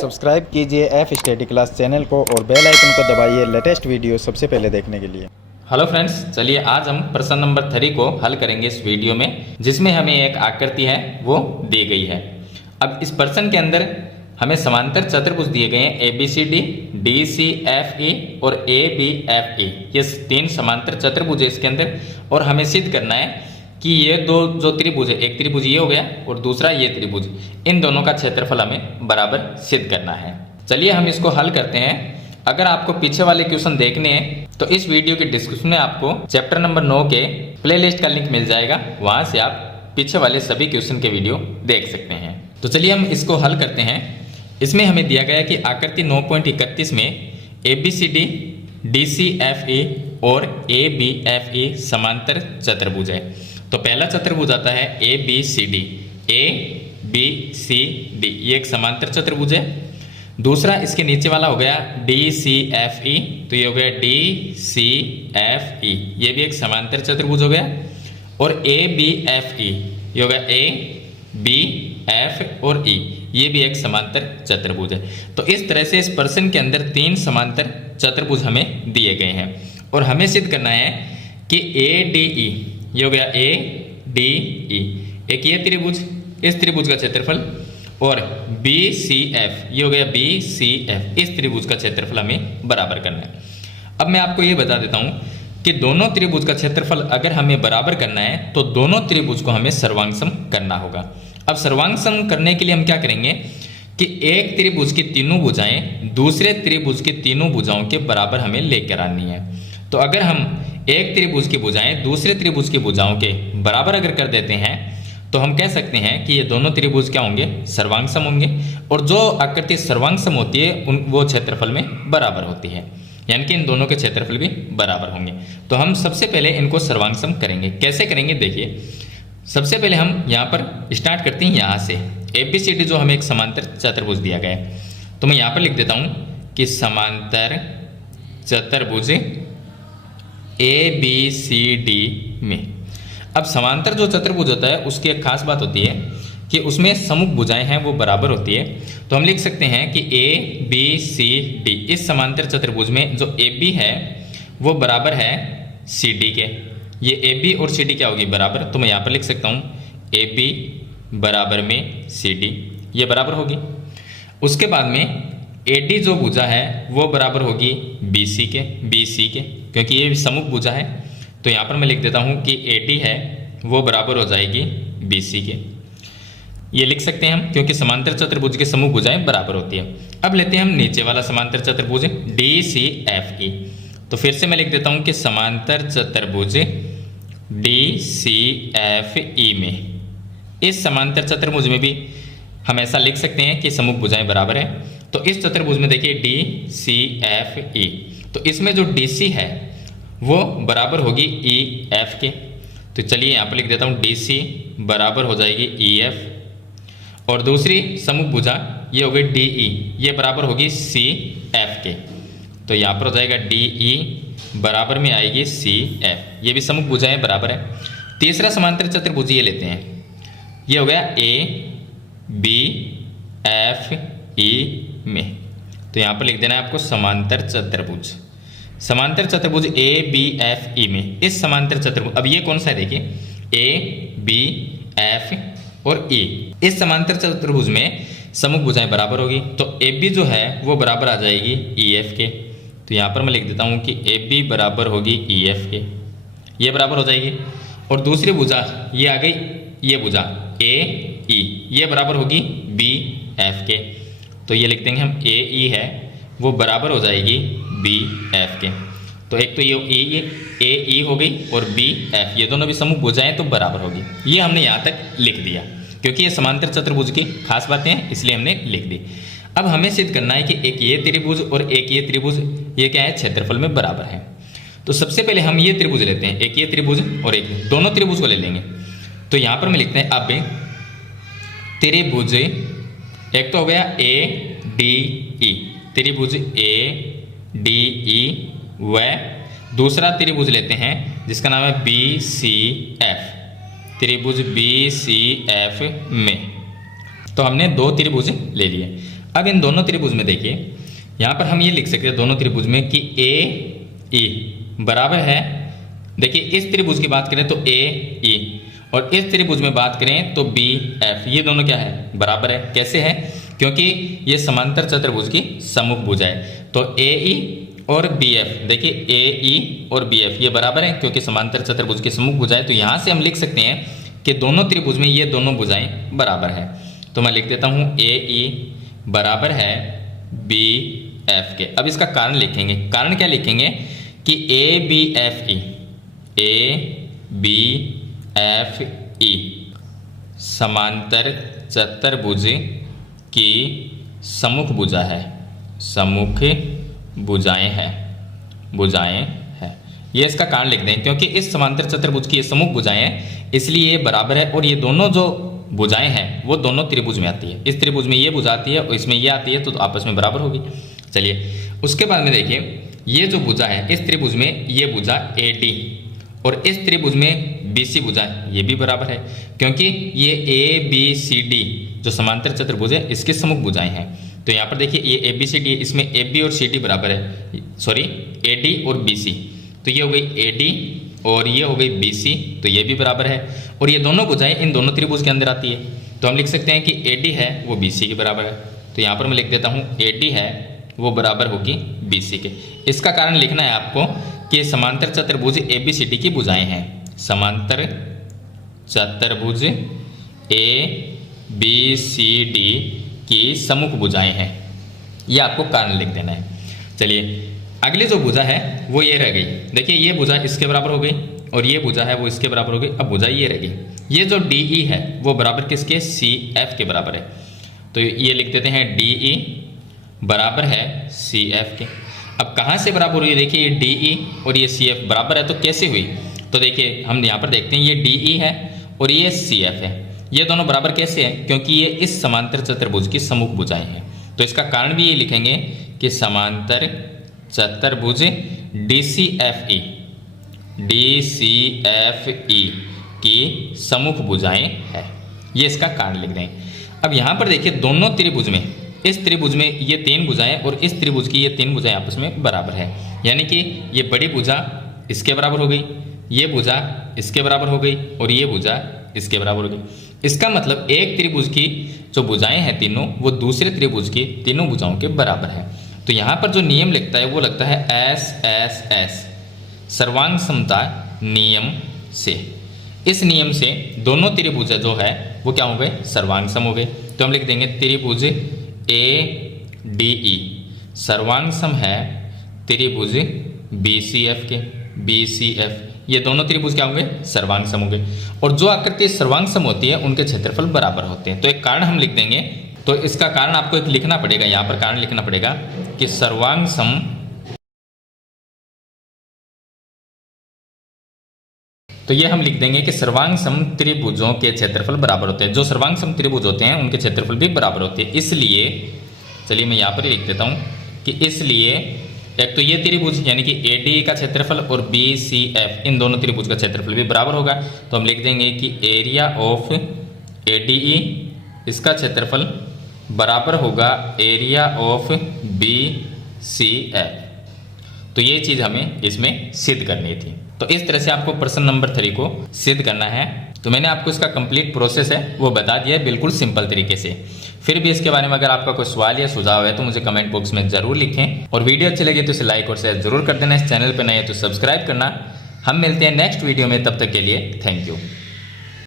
Subscribe कीजिए F study class channel को और बेल आइकन को दबाइए लेटेस्ट वीडियो सबसे पहले देखने के लिए। हेलो फ्रेंड्स, चलिए आज हम प्रश्न नंबर 3 को हल करेंगे इस वीडियो में, जिसमें हमें एक आकृति है वो दी गई है। अब इस प्रश्न के अंदर हमें समांतर चतुर्भुज दिए गए हैं ABCD, DCFE और ABFE। ये 3 समांतर चतुर्भुज है इसके अंदर, और हमें सिद्ध करना है कि ये दो जो त्रिभुज है, एक त्रिभुज ये हो गया और दूसरा ये त्रिभुज, इन दोनों का क्षेत्रफल हमें बराबर सिद्ध करना है। चलिए हम इसको हल करते हैं। अगर आपको पीछे वाले क्वेश्चन देखने हैं तो इस वीडियो के डिस्क्रिप्शन में आपको चैप्टर नंबर 9 के प्लेलिस्ट का लिंक मिल जाएगा, वहां से आप पीछे वाले सभी क्वेश्चन के वीडियो देख सकते हैं। तो चलिए हम इसको हल करते हैं। इसमें हमें दिया गया कि आकृति 9.31 में ABCD, DCFE और ABFE समांतर चतुर्भुज है। तो पहला चतुर्भुज आता है ABCD, ABCD, ये एक समांतर चतुर्भुज है। दूसरा इसके नीचे वाला हो गया DCFE, तो ये हो गया DCFE, ये भी एक समांतर चतुर्भुज हो गया। और ABFE, ये हो गया ABF और E, ये भी एक समांतर चतुर्भुज है। तो इस तरह से इस प्रश्न के अंदर 3 समांतर चतुर्भुज हमें दिए गए हैं और हमें सिद्ध करना है कि ADE, ये हो गया ADE, एक ये त्रिभुज, इस त्रिभुज का क्षेत्रफल, और BCF, ये हो गया BCF, इस त्रिभुज का क्षेत्रफल हमें बराबर करना है। अब मैं आपको ये बता देता हूं कि दोनों त्रिभुज का क्षेत्रफल अगर हमें बराबर करना है तो दोनों त्रिभुज को हमें सर्वांगसम करना होगा। अब सर्वांगसम करने के लिए हम क्या करेंगे कि एक त्रिभुज की तीनों भुजाएं दूसरे त्रिभुज की तीनों भुजाओं के बराबर हमें लेकर आनी है। तो अगर हम एक त्रिभुज की भुजाएं दूसरे त्रिभुज की भुजाओं के बराबर अगर कर देते हैं तो हम कह सकते हैं कि ये दोनों त्रिभुज क्या होंगे, सर्वांगसम होंगे। और जो आकृति सर्वांगसम होती है वो क्षेत्रफल में बराबर होती है, यानी कि इन दोनों के क्षेत्रफल भी बराबर होंगे। तो हम सबसे पहले इनको सर्वांगसम करेंगे। कैसे करेंगे देखिए, सबसे पहले हम यहाँ पर स्टार्ट करते हैं यहाँ से। ABCD जो हमें एक समांतर चतुर्भुज दिया गया है, तो मैं यहाँ पर लिख देता हूँ कि समांतर चतुर्भुज ABCD में। अब समांतर जो चतुर्भुज होता है उसकी एक खास बात होती है कि उसमें सम्मुख भुजाएं हैं वो बराबर होती है। तो हम लिख सकते हैं कि ABCD, इस समांतर चतुर्भुज में जो AB है वो बराबर है CD के। ये AB और CD क्या होगी, बराबर। तो मैं यहाँ पर लिख सकता हूँ AB बराबर में CD, ये बराबर होगी। उसके बाद में AD जो भुजा है वो बराबर होगी BC के, क्योंकि ये सम्मुख भुजा है। तो यहाँ पर मैं लिख देता हूँ कि AD है वो बराबर हो जाएगी BC के, ये लिख सकते हैं हम, क्योंकि समांतर चतुर्भुज के सम्मुख भुजाएं बराबर होती है। अब लेते हैं हम नीचे वाला समांतर चतुर्भुज DCFE। तो फिर से मैं लिख देता हूँ कि समांतर चतुर्भुज DCFE में, इस समांतर चतुर्भुज में भी हम ऐसा लिख सकते हैं कि सम्मुख भुजाएं बराबर है। तो इस चतुर्भुज में देखिए DCFE, तो इसमें जो DC है वो बराबर होगी EF के। तो चलिए यहाँ पर लिख देता हूँ DC बराबर हो जाएगी EF, और दूसरी सम्मुख भुजा ये हो गई DE, ये बराबर होगी CF के। तो यहाँ पर हो जाएगा DE बराबर में आएगी CF, ये भी सम्मुख भुजाएं बराबर है। तीसरा समांतर चतुर्भुज ये लेते हैं, ये हो गया ABFE में। तो यहाँ पर लिख देना है आपको समांतर चतुर्भुज, समांतर चतुर्भुज ABFE में। इस समांतर चतुर्भुज, अब ये कौन सा है देखिए, ABF और E, इस समांतर चतुर्भुज में सम्मुख भुजाएं बराबर होगी। तो AB जो है वो बराबर आ जाएगी EF के। तो यहाँ पर मैं लिख देता हूँ कि AB बराबर होगी EF के, ये बराबर हो जाएगी। और दूसरी भुजा ये आ गई, ये भुजा AE, ये बराबर होगी BF के। तो ये लिख देंगे हम AE है वो बराबर हो जाएगी BF के। तो एक तो ये AE हो गई और BF, ये दोनों भी सम्मुख भुजाएं तो बराबर होगी। ये हमने यहाँ तक लिख दिया, क्योंकि ये समांतर चतुर्भुज की खास बातें हैं इसलिए हमने लिख दी। अब हमें सिद्ध करना है कि एक ये त्रिभुज और एक ये त्रिभुज, ये क्या है, क्षेत्रफल में बराबर है। तो सबसे पहले हम ये त्रिभुज लेते हैं, एक ये त्रिभुज और एक, दोनों त्रिभुज को ले लेंगे। तो यहाँ पर मैं लिखते हैं अब त्रिभुज, एक तो हो गया ADE, त्रिभुज ADE, व दूसरा त्रिभुज लेते हैं जिसका नाम है BCF, त्रिभुज BCF में। तो हमने 2 त्रिभुज ले लिए। अब इन दोनों त्रिभुज में देखिए, यहाँ पर हम ये लिख सकते हैं दोनों त्रिभुज में कि ए ई बराबर है, देखिए इस त्रिभुज की बात करें तो ए ई, और इस त्रिभुज में बात करें तो बी एफ, ये दोनों क्या है, बराबर है। कैसे है, क्योंकि ये समांतर चतुर्भुज की सम्मुख भुजा है। तो ए ई और बी एफ, देखिए ए ई और बी एफ ये बराबर है क्योंकि समांतर चतुर्भुज की सम्मुख भुजा है। तो यहाँ से हम लिख सकते हैं कि दोनों त्रिभुज में ये दोनों भुजाएं बराबर है। तो मैं लिख देता हूँ ए ई बराबर है बी एफ के। अब इसका कारण लिखेंगे, कारण क्या लिखेंगे कि A B F E, A B F E समांतर चतुर्भुज की सम्मुख भुजा है, सम्मुख भुजाएं हैं। ये इसका कारण लिख दें, क्योंकि इस समांतर चतुर्भुज की ये सम्मुख भुजाएं हैं इसलिए ये बराबर है, और ये दोनों जो भुजाएं हैं वो दोनों त्रिभुज में आती है। इस त्रिभुज में ये भुजा आती है और इसमें ये आती है, तो आपस में बराबर होगी। चलिए उसके बाद में देखिए, ये जो भुजा है इस त्रिभुज में ये भुजा ए डी और इस त्रिभुज में बी सी भुजा है, ये भी बराबर है क्योंकि ये ए बी सी डी जो समांतर चतुर्भुज है इसके सम्मुख भुजाएं हैं। तो यहाँ पर देखिए ये ए बी सी डी, इसमें ए बी और सी डी बराबर है, सॉरी ए डी और बी सी, तो ये हो गई ए डी और ये हो गई बी सी, तो ये भी बराबर है। और ये दोनों भुजाएं इन दोनों त्रिभुज के अंदर आती है, तो हम लिख सकते हैं कि ए डी है वो बी सी के बराबर है। तो यहाँ पर मैं लिख देता हूँ ए डी है वो बराबर होगी बी सी के। इसका कारण लिखना है आपको कि समांतर चतुर्भुज ए बी सी डी की भुजाएं हैं, समांतर चतुर्भुज ए बी सी डी की सम्मुख भुजाएं हैं, ये आपको कारण लिख देना है। चलिए अगली जो भुजा है वो ये रह गई, देखिए ये भुजा इसके बराबर हो गई और ये भुजा है वो इसके बराबर हो गई। अब भुजा ये रह गई, ये जो डी ई है वो बराबर किसके, सी एफ के बराबर है। तो ये लिख देते हैं डी ई बराबर है सी एफ के। अब कहाँ से बराबर हुई, देखिए ये डी ई और ये सी एफ बराबर है, तो कैसे हुई, तो देखिए हम यहाँ पर देखते हैं ये डी ई है और ये सी एफ है, ये दोनों बराबर कैसे हैं, क्योंकि ये इस समांतर चतुर्भुज की सम्मुख भुजाएं हैं। तो इसका कारण भी ये लिखेंगे कि समांतर चतुर्भुज डी सी एफ ई की सम्मुख भुजाएं है, ये इसका कारण लिख दें। अब यहाँ पर देखिए दोनों त्रिभुज में, इस त्रिभुज में ये तीन भुजाएं और इस त्रिभुज की ये तीन भुजाएं आपस में बराबर है, यानी कि ये बड़ी भुजा इसके बराबर हो गई, ये भुजा इसके बराबर हो गई और ये भुजा इसके बराबर हो गई। इसका मतलब एक त्रिभुज की जो भुजाएं हैं तीनों वो दूसरे त्रिभुज की तीनों भुजाओं के बराबर है। तो यहाँ पर जो नियम लिखता है वो लगता है एस एस एस, सर्वांग समता नियम से। इस नियम से दोनों त्रिभुज जो है वो क्या हो गए, सर्वांग सम हो गए। तो हम लिख देंगे त्रिभुज ए डी ई सर्वांग सम है त्रिभुज बी सी एफ के, बी सी एफ ये दोनों त्रिभुज क्या होंगे, सर्वांग सम होंगे। और जो आकृति सर्वांग सम होती है उनके क्षेत्रफल बराबर होते हैं। तो एक कारण हम लिख देंगे, तो इसका कारण आपको एक लिखना पड़ेगा, यहाँ पर कारण लिखना पड़ेगा कि सर्वांग सम, तो ये हम लिख देंगे कि सर्वांग सम त्रिभुजों के क्षेत्रफल बराबर होते हैं। जो सर्वांग सम त्रिभुज होते हैं उनके क्षेत्रफल भी बराबर होते हैं। इसलिए चलिए मैं यहाँ पर ही लिख देता हूँ कि इसलिए एक तो ये त्रिभुज यानी कि ए डी का क्षेत्रफल और बी सी एफ इन दोनों त्रिभुज का क्षेत्रफल भी बराबर होगा। तो हम लिख देंगे कि area of A D E इसका क्षेत्रफल बराबर होगा area of B C F. तो ये चीज़ हमें इसमें सिद्ध करनी थी। तो इस तरह से आपको प्रश्न नंबर 3 को सिद्ध करना है। तो मैंने आपको इसका कंप्लीट प्रोसेस है वो बता दिया है बिल्कुल सिंपल तरीके से। फिर भी इसके बारे में अगर आपका कोई सवाल या सुझाव है तो मुझे कमेंट बॉक्स में ज़रूर लिखें, और वीडियो अच्छी लगे तो इसे लाइक और शेयर जरूर कर देना। इस चैनल पर नए हैं तो सब्सक्राइब करना। हम मिलते हैं नेक्स्ट वीडियो में, तब तक के लिए थैंक यू।